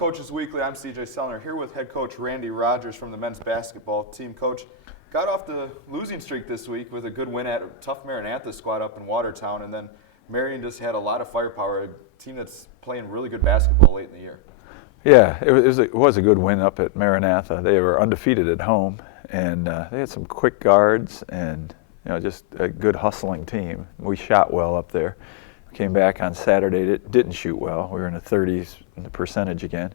Coaches Weekly, I'm CJ Sellner here with head coach Randy Rogers from the men's basketball team. Coach, got off the losing streak this week with a good win at a tough Maranatha squad up in Watertown, and then Marion just had a lot of firepower, a team that's playing really good basketball late in the year. Yeah, it was a good win up at Maranatha. They were undefeated at home, and they had some quick guards and just a good hustling team. We shot well up there. Came back on Saturday, didn't shoot well. We were in the 30s in the percentage again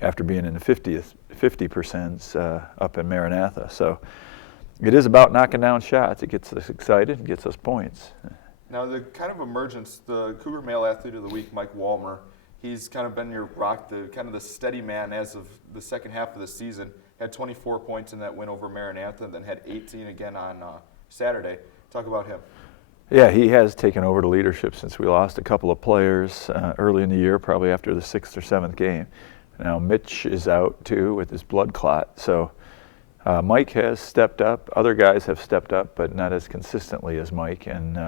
after being in the 50% up in Maranatha. So it is about knocking down shots. It gets us excited and gets us points. Now the kind of emergence, the Cougar Male Athlete of the Week, Mike Walmer, he's kind of been your rock, the steady man as of the second half of the season. Had 24 points in that win over Maranatha, and then had 18 again on Saturday. Talk about him. Yeah, he has taken over the leadership since we lost a couple of players early in the year, probably after the 6th or 7th game. Now Mitch is out too with his blood clot. So Mike has stepped up. Other guys have stepped up, but not as consistently as Mike. And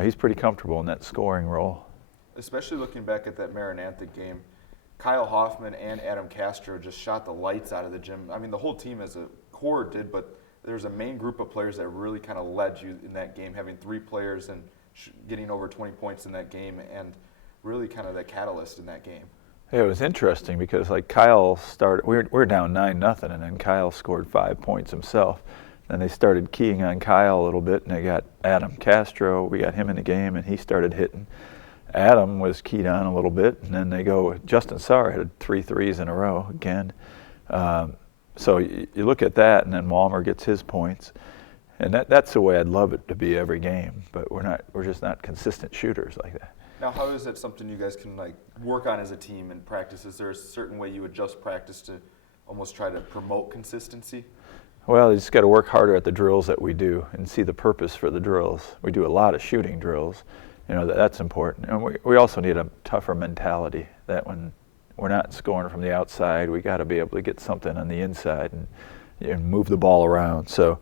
he's pretty comfortable in that scoring role. Especially looking back at that Maranantha game, Kyle Hoffman and Adam Castro just shot the lights out of the gym. I mean, the whole team as a core did, but there's a main group of players that really kind of led you in that game, having 3 players and getting over 20 points in that game, and really kind of the catalyst in that game. Yeah, it was interesting because like Kyle started, we were down 9-0, and then Kyle scored 5 points himself. Then they started keying on Kyle a little bit, and they got Adam Castro. We got him in the game, and he started hitting. Adam was keyed on a little bit, and then they go. Justin Sauer had 3 threes in a row again. So you look at that, and then Walmer gets his points, and that's the way I'd love it to be every game. But we're just not consistent shooters like that. Now, how is that something you guys can work on as a team in practice? Is there a certain way you adjust practice to almost try to promote consistency? Well, you just got to work harder at the drills that we do and see the purpose for the drills. We do a lot of shooting drills. That's important. And we also need a tougher mentality that when we're not scoring from the outside, we got to be able to get something on the inside and move the ball around. So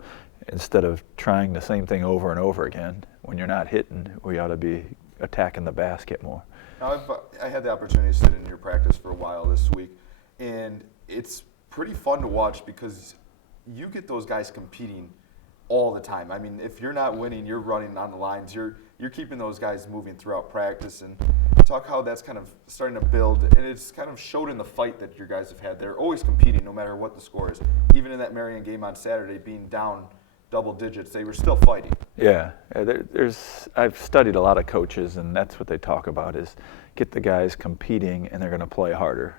instead of trying the same thing over and over again, when you're not hitting, we ought to be attacking the basket more. Now, I had the opportunity to sit in your practice for a while this week, and it's pretty fun to watch because you get those guys competing all the time. I mean, if you're not winning, you're running on the lines. You're keeping those guys moving throughout practice, and talk how that's kind of starting to build. And it's kind of showed in the fight that your guys have had. They're always competing no matter what the score is. Even in that Marion game on Saturday, being down double digits, they were still fighting. Yeah, I've studied a lot of coaches, and that's what they talk about is get the guys competing, and they're going to play harder.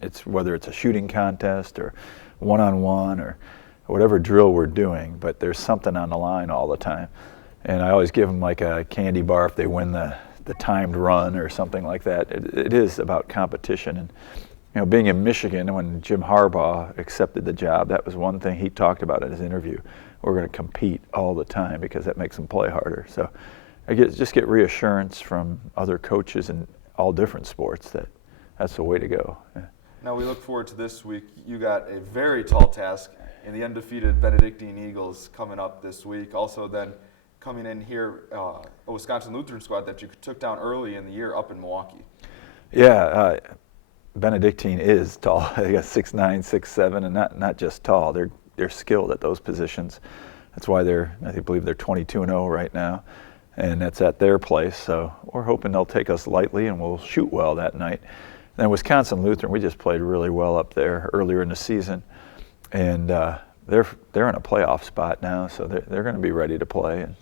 It's whether it's a shooting contest or one-on-one or whatever drill we're doing, but there's something on the line all the time. And I always give them like a candy bar if they win the timed run or something like that. It is about competition. And being in Michigan, when Jim Harbaugh accepted the job, that was one thing he talked about in his interview. We're going to compete all the time because that makes them play harder. So I just get reassurance from other coaches in all different sports that's the way to go. Yeah. Now we look forward to this week. You got a very tall task in the undefeated Benedictine Eagles coming up this week. Also then coming in here, a Wisconsin Lutheran squad that you took down early in the year up in Milwaukee. Yeah, Benedictine is tall. They got 6'9", 6'7", and not just tall. They're skilled at those positions. That's why I believe they're 22-0 right now, and that's at their place. So we're hoping they'll take us lightly and we'll shoot well that night. Then Wisconsin Lutheran, we just played really well up there earlier in the season, and they're in a playoff spot now, so they're going to be ready to play. And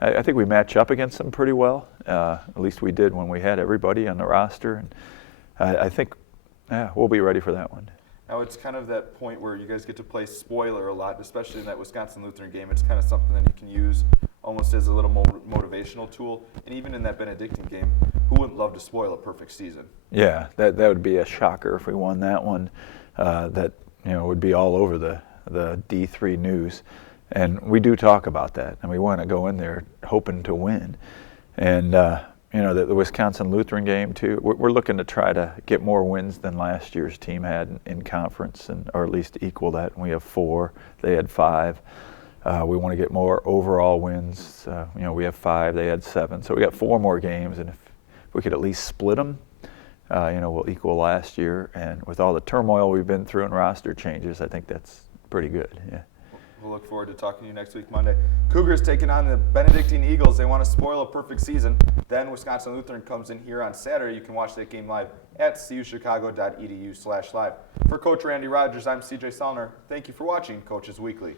I think we match up against them pretty well. At least we did when we had everybody on the roster, and I think we'll be ready for that one. Now it's kind of that point where you guys get to play spoiler a lot, especially in that Wisconsin Lutheran game. It's kind of something that you can use almost as a little motivational tool. And even in that Benedictine game, who wouldn't love to spoil a perfect season? Yeah, that would be a shocker if we won that one. That would be all over the D3 news. And we do talk about that, and we want to go in there hoping to win. And the Wisconsin Lutheran game too. We're looking to try to get more wins than last year's team had in conference, or at least equal that. We have 4; they had 5. We want to get more overall wins. We have 5; they had 7. So we got 4 more games, and if we could at least split them, will equal last year. And with all the turmoil we've been through and roster changes, I think that's pretty good. Yeah. We'll look forward to talking to you next week, Monday. Cougars taking on the Benedictine Eagles. They want to spoil a perfect season. Then Wisconsin Lutheran comes in here on Saturday. You can watch that game live at cuchicago.edu/live. For Coach Randy Rogers, I'm CJ Salner. Thank you for watching Coaches Weekly.